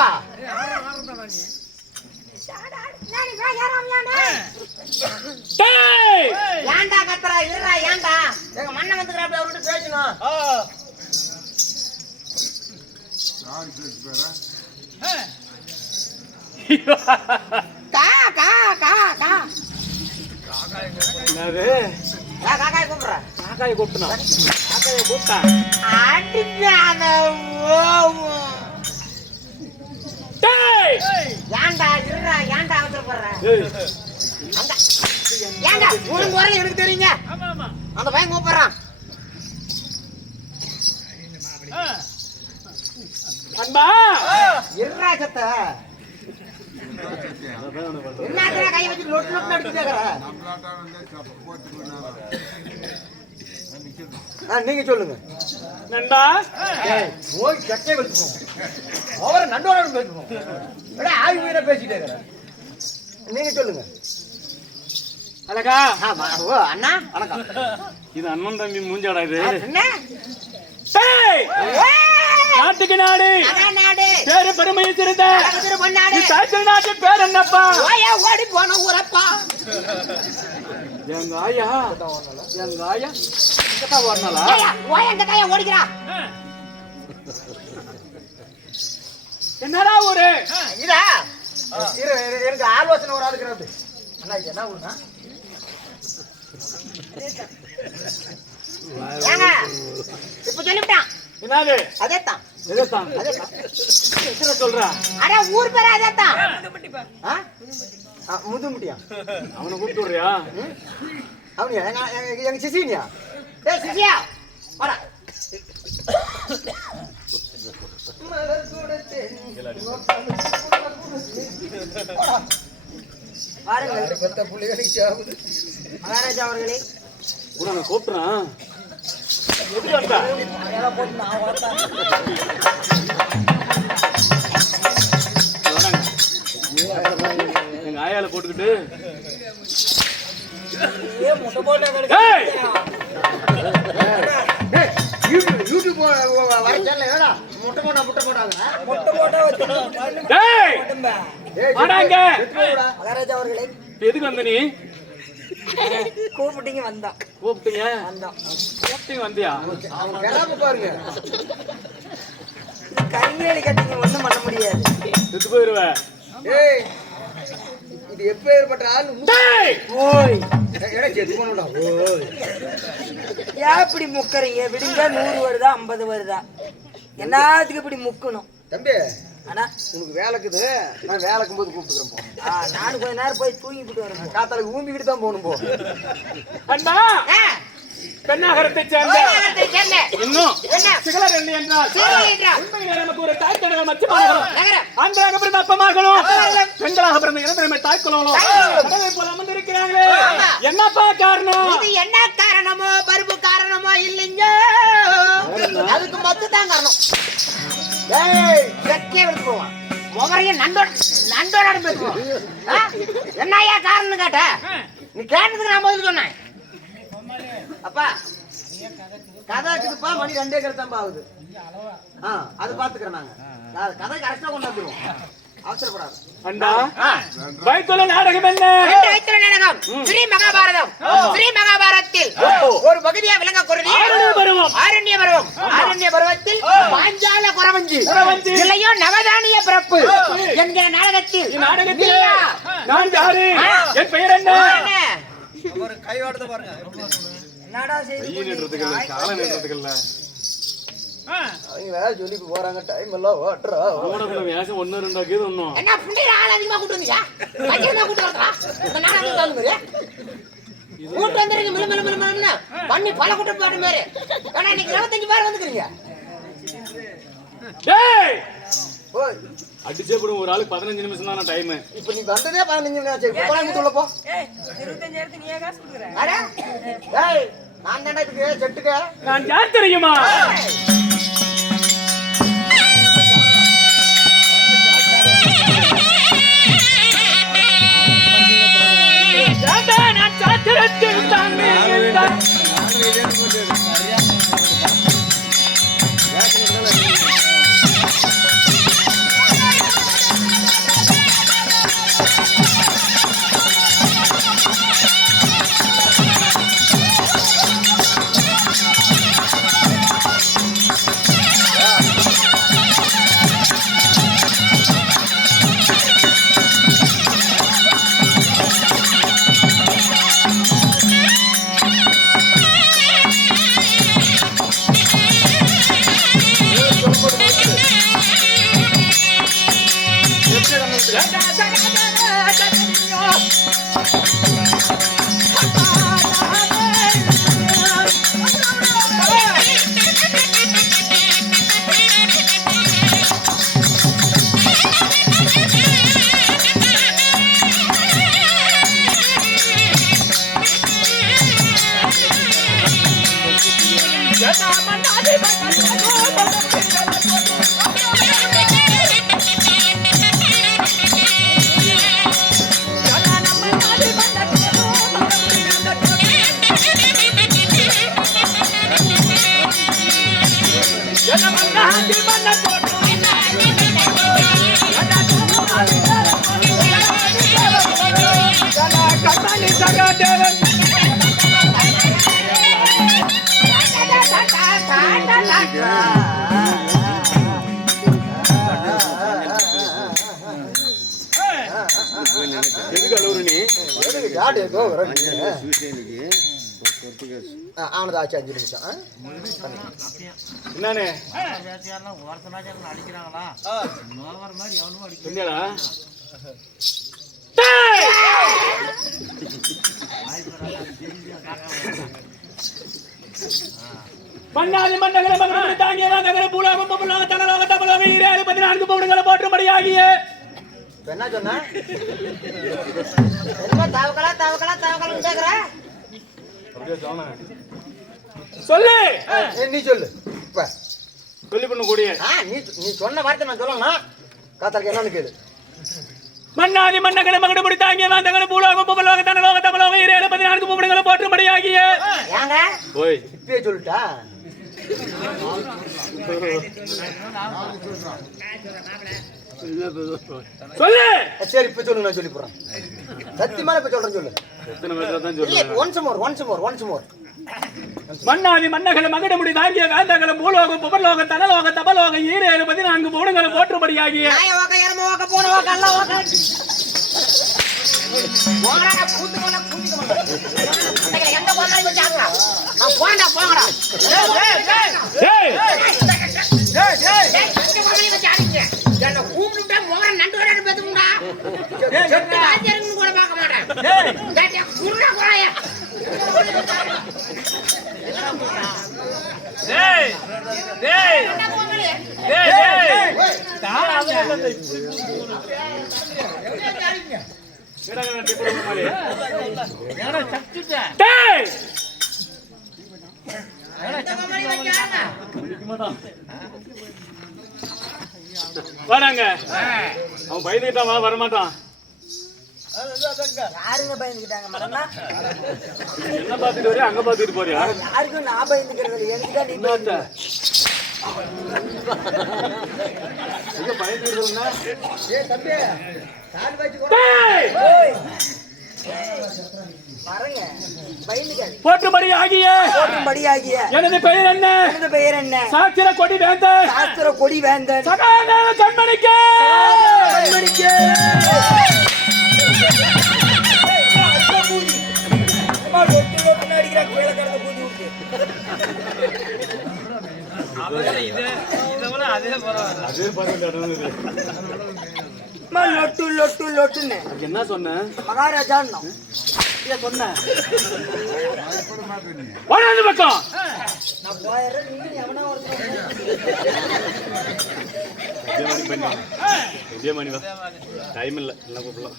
என்னப்பா ஏன்டா கத்துறா இருடா ஏன்டா எங்க மண்ணை வந்துக்கிறாப்ப அவர்கிட்ட பேசணும் காக்காய் கூப்பிடுற காக்காய் கூப்பிட்டா காக்காயை கூப்பிட்டா ஏன்டா இருடா ஏன்டா அவசரப்படுற ஏன்டா உனக்கு வர எனக்கு தெரியுங்க அந்த பையன் கூப்பிடுறான் அன்பா இருடா சத்த என்ன கை வச்சு லொட்டு லொட்டு அடிச்சுட்டே நீங்க சொல்லுங்க நண்பா ஓய் சட்டை வச்சுப்போம் அவரை நண்டோட பேசுவோம் ஆய்வு வீர பேசிட்டே நீங்க சொல்லுங்க அழகா ஓ அண்ணா வணக்கம் இது அண்ணன் தம்பி மூஞ்சாடா இது என்ன நாட்டுக்கு நாடு பேரு பெருமையை சிறந்த நாட்டு பேர் என்னப்பா ஓடி போன ஊரப்பா எங்க ஆயா இங்கதான் வரனாலா எங்க தாயா ஓடிக்கிறா என்னடா ஊரு இதா எனக்கு ஆலோசனை ஒரு ஆளுக்கிறது அண்ணா இது என்ன ஊருனா இப்ப சொல்லிவிட்டான் என்னது அதேதான் சொல்றா அட ஊர் பேர அதேதான் முதுமுட்டியா அவனை கூப்பிட்டு விடுறியா அவனியா எங்க சிசினியா ஏய் சிசியா வாடா மகாராஜா அவர்களே கூட நான் கூப்பிடுறேன் எப்படி வந்தா எங்க ஆயால போட்டுக்கிட்டு யூடியூப் வர சேனல் என்னடா முட்டை போட்டாங்க மகாராஜா அவர்களே எதுக்கு வந்த நீ கூப்பிட்டீங்க வந்தோம் வந்தியா பாருங்க கையேடி கட்டிங்க ஒண்ணும் பண்ண முடியாது செத்து போயிருவேன் இது எப்பேற்பட்ட ஆளு இப்படி முக்கறீங்க விடுங்க 100 வருதா 50 வருதா என்னத்துக்கு இப்படி முக்கணும் தம்பி ஆனா உனக்கு வேலைக்குது நான் வேலைக்கும் போது கூப்பிட்டுக்கிறேன் நானும் கொஞ்ச நேரம் போய் தூங்கிட்டு வரேன் காத்தாலுக்கு ஊம்பிக்கிட்டு தான் போகணும் போ அண்ணா பெண்ணாகரத்தை சேர்ந்த இன்னும் சிகலர் என்ன என்றால் உண்மையிலே நமக்கு ஒரு தாய் கடவுள் மச்சமாகணும் ஆண்களாக பிறந்த அப்பமாகணும் பெண்களாக பிறந்த இறந்தமை தாய்க்குள்ளணும் கடவுளை போல அமர்ந்திருக்கிறாங்களே என்னப்பா காரணம் இது என்ன காரணமோ பருப்பு காரணமோ இல்லைங்க அதுக்கு மட்டும் தான் காரணம் போவான் நண்டோட பேசுவோம் என்னையா காரணம் கேட்ட நீ கேட்டதுக்கு நான் பதில் சொன்னேன் அப்பா கதை வச்சுதுப்பா மணி 2 கரெக்டாக ஆகுது அது பாத்துக்கிறேன் நாங்க கதை கரெக்டா கொண்டாந்துருவோம் அவசரப்படாது அண்ணா வைத்துள்ள நாடகம் என்ன நாடகம் ஸ்ரீ மகாபாரதம் ஸ்ரீ மகாபாரதத்தில் ஒரு பகுதியா விளங்க குருதி ஆரண்ய பருவத்தில் பாஞ்சால குறவஞ்சி இல்லையோ நவதானிய பிறப்பு என்கிற நாடகத்தில் நான் யாரு என் பெயர் என்ன ஒரு கைவாடத்தை பாருங்க என்னடா செய்து காலம் நின்றதுக்குல்ல அவங்க வேற சொல்லி போறாங்க டைம் எல்லாம் ஓட்டுறா ஓடக்குள்ள வேஷம் 1 2 கீது ஒண்ணும் என்ன புண்ணிய ஆள் அதிகமா கூட்டு வந்தீங்க பச்சைமா கூட்டு வரதா இந்த நாடகம் தானுங்க கூட்டு வந்தீங்க மிளமிள பண்ணி பல கூட்டம் பாட்டு மாதிரி ஆனா இன்னைக்கு 25 பேர் வந்துக்கிறீங்க டேய் ஓய் அடிச்சே போடும் ஒரு ஆளுக்கு 15 நிமிஷம் தான டைம் இப்போ நீ வந்ததே 15 நிமிஷம் சரி போடா முட்டுல போ ஏய் 25 நேரத்துக்கு நீயே காசு குடுக்குற அட ஏய் நான் தான்டா இதுக்கு செட்டுக்கு நான் யார் தெரியுமா நான் சாத்திரத்தில் தான் எதுக்கு அழுவுற நீ? அவனது ஆச்சு 5 நிமிஷம். என்னன்னு அடிக்கிறாங்களா மாதிரி எவனும் அடிக்க என்னடா மன்னாதி மன்னகர மகன தாங்கிய நகர பூலோகம் பொருளாக தனலாக தமிழக 14 பவுன்களை போற்றும்படியாகிய என்ன சொன்ன? என்ன தவக்கலா கேக்குற? சொல்லு. நீ சொல்லு. இப்ப சொல்லி பண்ண கூடிய நீ சொன்ன வார்த்தை நான் சொல்லணும். காத்தாக்கு என்னன்னு கேளு. மன்னாதி மன்னகர மகன முடி தாங்கிய நகர பூலோகம் பொருளாக தனலாக தமிழக 14 பவுன்களை போற்றும்படியாகிய ஏங்க ஓய் இப்பவே சொல்லிட்டா? சொல்லு. சரி இப்ப சொல்லு, நான் சொல்லி போறேன். சத்தியமா இப்ப சொல்றேன், சொல்லு. எத்தனை பேர் தான் இல்ல சொல்லுங்க. once more. மன்னாதி மன்னகர மகன முடி தாங்கிய காந்தகர பூலோகம் பொருளாக தனலாக தமிழக 14 பவுன்களை போற்றும்படியாகிய வராங்க. அவன் பயந்துக்கிட்டான், வரமாட்டான். யாருங்க பயந்துக்கிட்டாங்க? மரம்னா என்ன பாத்துட்டு வரியா, அங்க பாத்துட்டு போறியா? யாருக்கும் நான் பயந்துக்கிறது எனக்கு தான். நீ இன்னொருத்த எங்க பயந்துட்டு இருந்தா? வரங்க பயந்துக்காது. போற்றும்படியாகிய எனது பெயர் என்ன? எனது பெயர் என்ன? சாஸ்திர கொடி வேந்தன். சாஸ்திர கொடி வேந்தன். சகாதேவ கண்மணிக்கு. கண்மணிக்கு. என்ன சொன்ன? மகாராஜா சொன்ன பக்கம் நான் போயிடுறேன். நீ எவனா விஜயமணி வா, டைம் இல்ல, எல்லாம் கூப்பிடலாம்.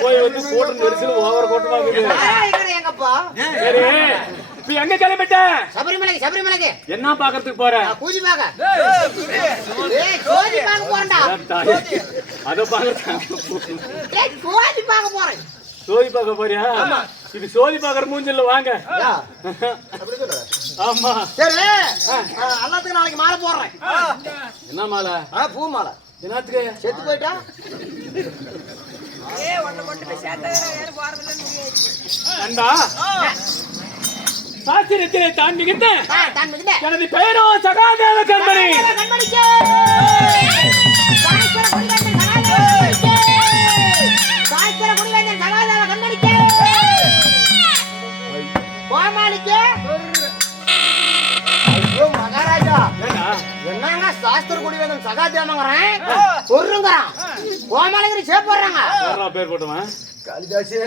போய் வந்து போட்டு நெரிசல் ஓவர் கோட்டமா சரி, இப்ப எங்க கிளம்பிட்ட? சபரிமலைக்கு என்ன பாக்குறதுக்கு போற? பூஜை பாக்க. அத பாக்குறேன். சோதி பாக்க போறியா? இது சோதி பாக்குற மூஞ்சில வாங்க. ஆமா சரி, எல்லாத்துக்கும் நாளைக்கு மாலை போடுறேன். என்ன மாலை? பூ மாலை. என்னத்துக்கு? செத்து போயிட்டா அண்டா சாஸ்திரத்திலே தான் மிகுந்த எனது பெயரோ சகாதேவ கண்மணி. மகாராஜா என்னங்க சாஸ்திர குடிவேந்தன் சகாதேவங்கிறேன் பொருங்கிறான். கோமாளிகிரி சேப்படுறாங்க. பேர் போட்டவன் காளிதாசு.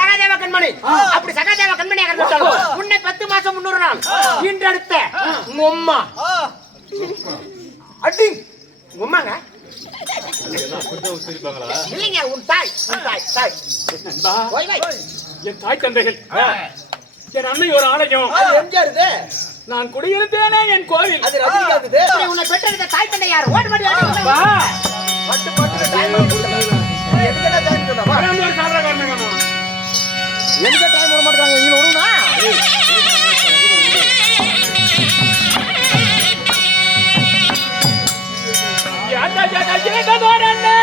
சகாதேவ கண்மணி. அப்படி சகாதேவ கண்மணி உன்னை 10 மாசம் 300 நாள் இன்றெடுத்த உம்மா அடி சிரிப்பாங்களா? இல்லைங்க உன் தாய் நண்பா, ஓய் வை என் தாய் தந்தைகள் என் அன்னை ஒரு ஆலயம். எம்ஜிஆர் இது. நான் குடியிருந்தேனே என் கோவில். அது ரஜினிகாந்த் இது. உன்னை பெற்றெடுத்த தாய் தந்தை யார் ஓடி ஓடி அப்பா, பட்டு டைம் எதுக்கு டைம் சொன்னா வரேன் ஒரு சாதனை காரணம். எங்க டைம் வர மாட்டாங்க நீ வருவனா யாடா யாடா ஜெக தோரண்ணே.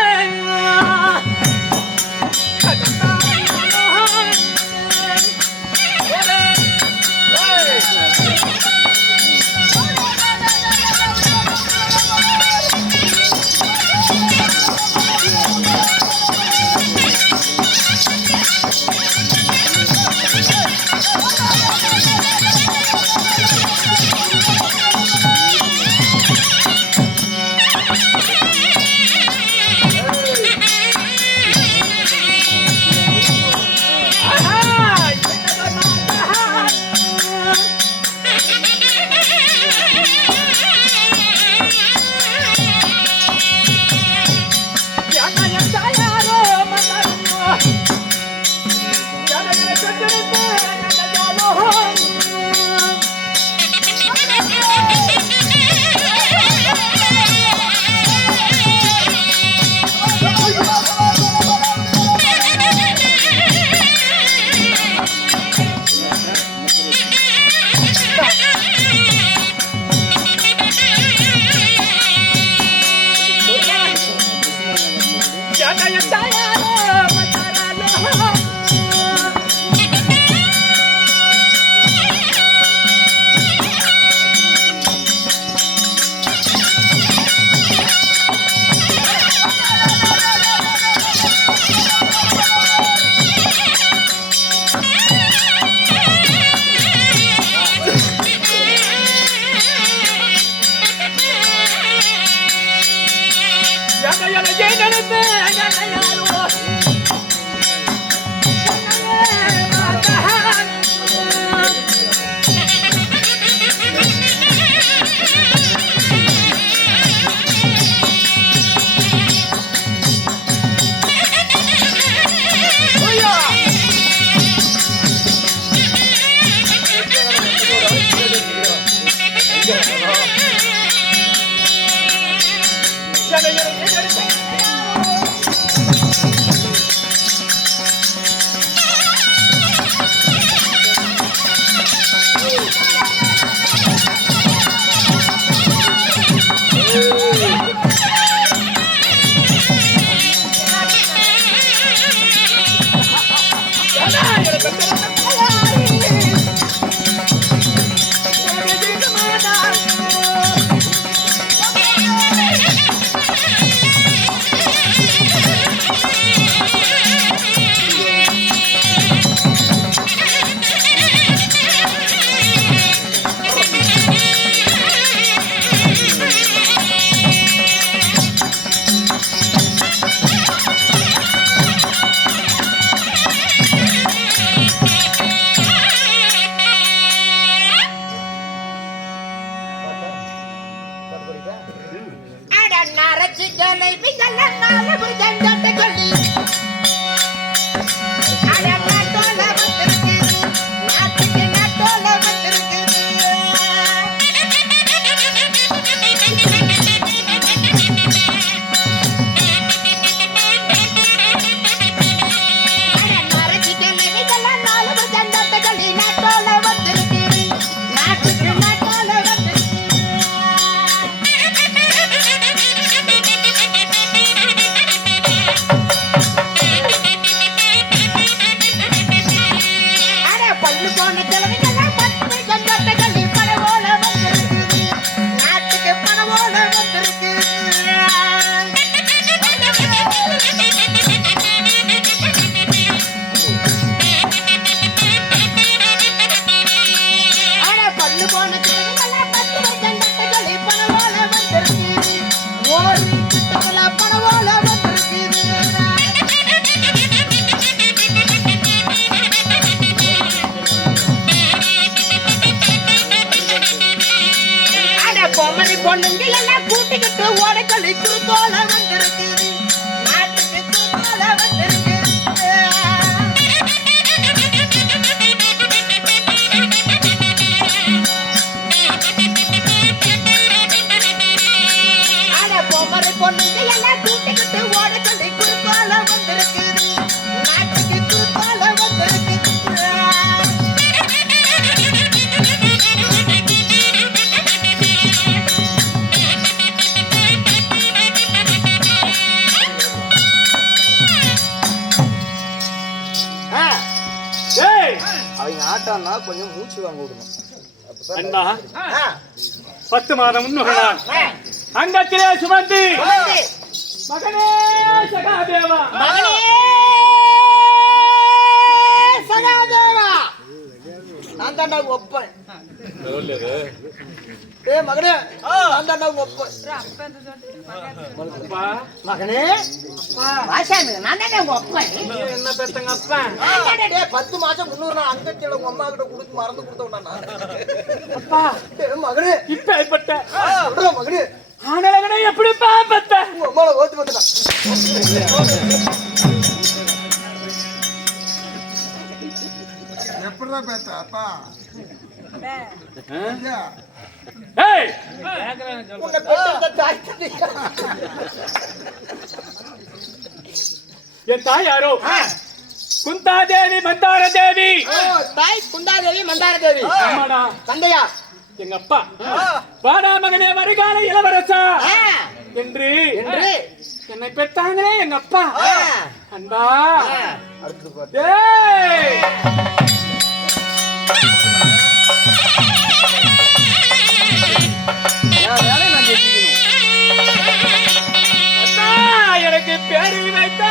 பொண்ணுங்களெல்லாம் கூட்டிக்கிட்டு ஓட கழிக்கு போல வந்திருக்குது. இதையெல்லாம் தூக்கிக்கிட்டு ஓட சொல்லி குறுக்கால வந்திருக்குது நாட்டுக்கு குறுக்கால வந்திருக்குது ஏய் அவங்க ஆட்டான்னா கொஞ்சம் மூச்சு வாங்க விடணும். அண்ணா 10 மாதம் முன்னுகிறான் அங்கத்திலே சுமந்தி மகனே சகாதேவா சகாதேவா நான் தாண்டா ஒப்பன். மகனே நான் தாண்டா ஒப்பன். மகனே வாசாமி நான் தான் உங்க அப்பன் என்ன பெத்தங்க அப்பா 10 மாசம் 300 நாள் அங்கத்தில உங்க அம்மா கிட்ட கொடுத்து மறந்து கொடுத்தவனா அப்பா. மகனே இப்ப ஏற்பட்ட மகனே ஆனலகனே எப்படி பாப்பத்த உங்க அம்மாவை ஓத்து பார்த்துட்டான். எப்படிதான் பேச அப்பா ஏய் உன்னை பெற்றெடுத்த தாய் தந்தை. என் தாய் யாரோ குந்தாதேவி மந்தார தேவி தாய் குந்தாதேவி மந்தாரதேவி ஆமாடா தந்தையா எங்க அப்பா பாடா மகனே வருகால இளவரசா என்று என்று என்னை பெற்றாங்களே எங்க அப்பா அண்டா அடுத்து பாரு. டேய் என் வேலையை நான் செஞ்சுக்கணும். அண்ணா எனக்கு பேரு வைத்த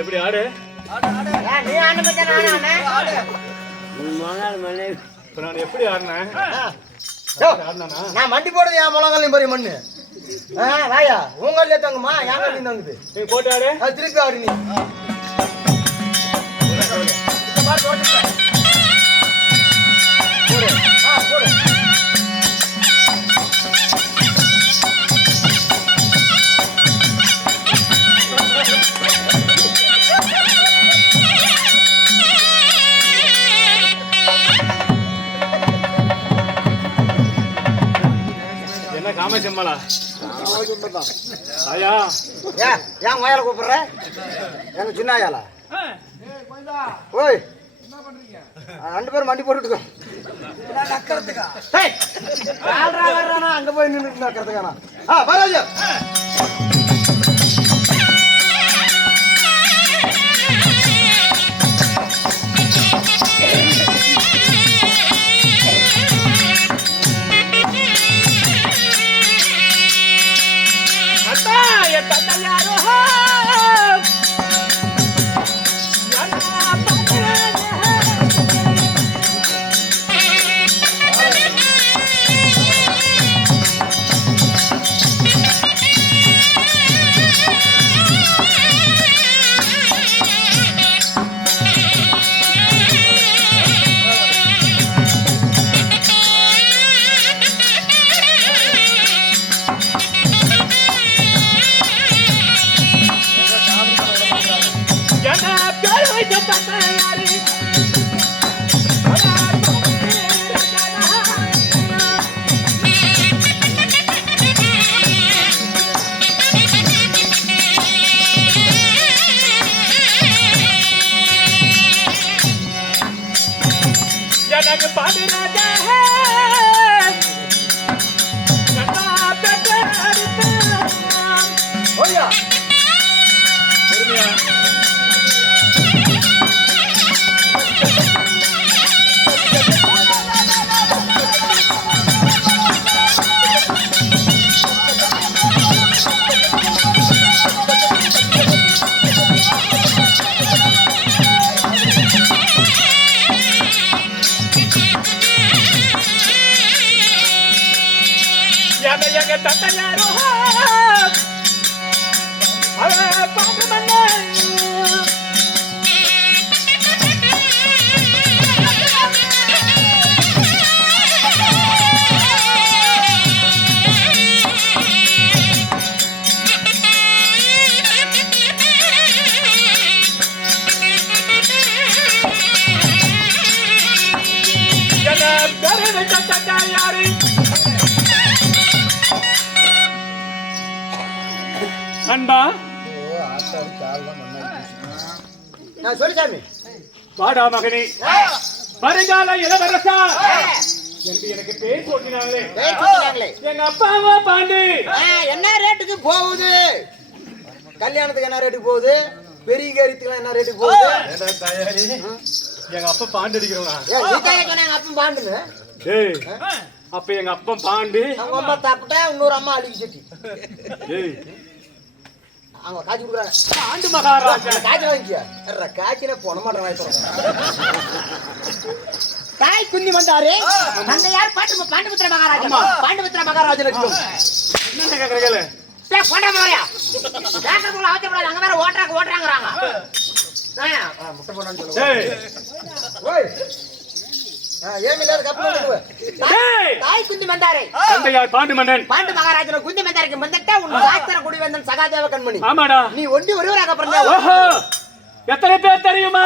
எப்படி ஆடு நீ ஆனமத்த நானே இப்ப நான் எப்படி ஆடினேன் ஆடினானா நான் மண்டி போடுறது என் முழங்காலையும் பெரிய மண்ணு. வாயா உங்கள்ல தங்குமா என் காலையும் தங்குது. நீ போட்டு ஆடு அது திருப்பி ஆடு நீ. இந்த பாரு போட்டுட்டேன். போடு. போடு. என்ன காமச்சம்மாளா ஆயா ஏன் மயில கூப்பிடுற? எங்க சின்ன ஆயாலா? ஓய் 2 பேரும் மண்டி போட்டுட்டு அங்க போய் நின்றுட்டு நக்கிறதுக்கானா? பரவாயில்ல. அத்தா என் தந்தை யாரோ எனக்கு பாடு ராஜா ஓய்யா தந்தையாக தந்தையாரோ அவ பாட்டு மன்னன் அன்பா நான் சொல்லு சாமி. வாடா மகனே வருங்கால இளவரசா என்று எனக்கு பேர் போட்டினாங்களே பேர் சொல்லிட்டாங்களே. எங்க அப்பாவா பாண்டி என்ன ரேட்டுக்கு போகுது? கல்யாணத்துக்கு என்ன ரேட்டுக்கு போகுது? பெரிய கருத்துக்கு என்ன ரேட்டுக்கு போகுது? எங்க அப்பா பாண்டு அடிக்கிறவனா ஏன் சீதாயா சொன்னாங்க அப்பன் பாண்டுன்னு? ஏய் அப்ப எங்க அப்பன் பாண்டு அவங்க அம்மா சாப்பிட்டா இன்னொரு அம்மா அழுகி சுத்தி ஏய் அவங்க காய்ச்சி கொடுக்குறாங்க. பாண்டு மகாராஜா காய்ச்சி வாங்கிக்கியா? காய்ச்சினா போன மாட்டேன் வாய்ப்பு. தாய் குந்தி வந்தாரு. அந்த யார் பாண்டுபுத்திர மகாராஜா. பாண்டுபுத்திர மகாராஜனுக்கு என்ன கேக்குறீங்களே போட்டா மாதிரியா கேட்கறதுக்குள்ள அவசரப்படாது. அங்க வேற ஓட்டுறாங்கிறாங்க. முட்டை போடான்னு சொல்லுங்க. ஓய் ஏமில்லாத கப்பு தாய் குந்தி வந்தாரு. தந்தையார் பாண்டு மன்னன் பாண்டு மகாராஜன குந்தி வந்தாருக்கு வந்துட்டா உன் சாஸ்திர குடி வந்தன் சகாதேவ கண்மணி. ஆமாடா நீ ஒண்டி ஒருவராக பிறந்த. ஓஹோ எத்தனை பேர் தெரியுமா?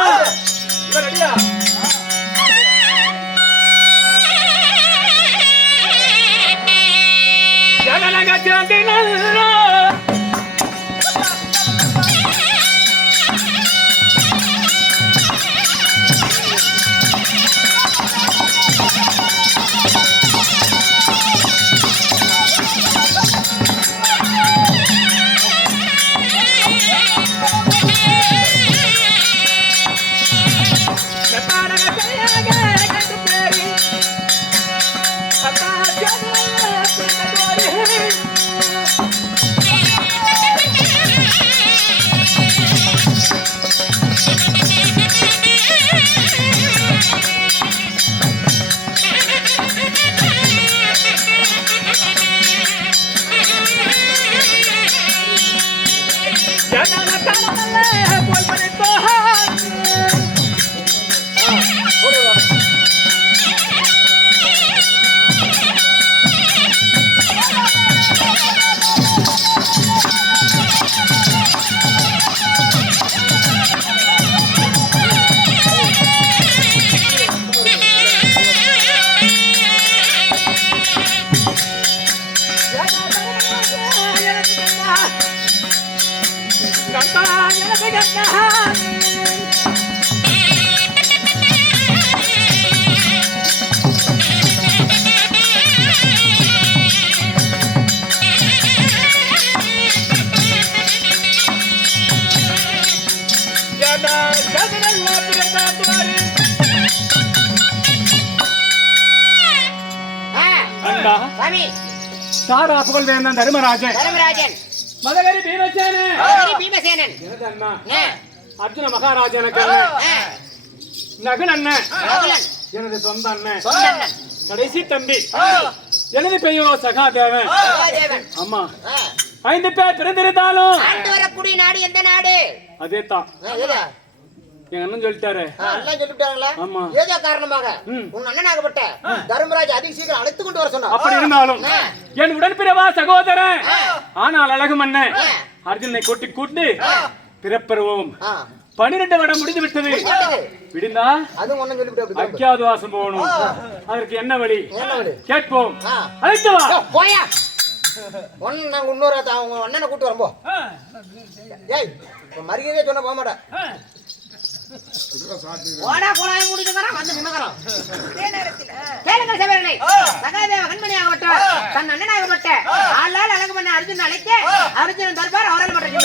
ரெடியா? ஜனனக ஜந்தினல்லோ சாரா புகழ் வேந்தன் தர்மராஜன் மதகரி பீமசேனன் எனது அண்ணா அர்ஜுன மகாராஜனுக்கு நகுல் அண்ணன் எனது சொந்த அண்ணன் கடைசி தம்பி எனது பெயரோ சகாதேவன். அம்மா 5 பேர் பிறந்திருந்தாலும் வரக்கூடிய நாடு எந்த நாடு? அதே தான் எங்க அண்ணன் சொல்லிட்டாரு. ஆமா ஏதோ காரணமாக உன் அண்ணனாகப்பட்ட தர்மராஜ் அதிக சீக்கிரம் அழைத்து கொண்டு வர சொன்னார். அப்படி இருந்தாலும் என் உடன்பிறவா சகோதரன் ஆனால் அழகு மன்னன் அர்ஜுனை கொட்டி கூட்டு பிறப்பருவோம் 12 வருடம் முடிந்து விட்டது. விடுந்தா அக்கியாதுவாசம் போகணும். அதற்கு என்ன வழி கேட்போம். அழைத்து வா. போயா இன்னொரு அண்ணனை கூட்டு வரம்போ. ஏய் மரியாதையே சொன்ன போக மாட்டேன். தன் அண்ணனாகப்பட்ட ஆளால் அழகு பண்ண அர்ஜுன் அழைக்க அர்ஜுனன் தர்பார் அவரால் மட்டும்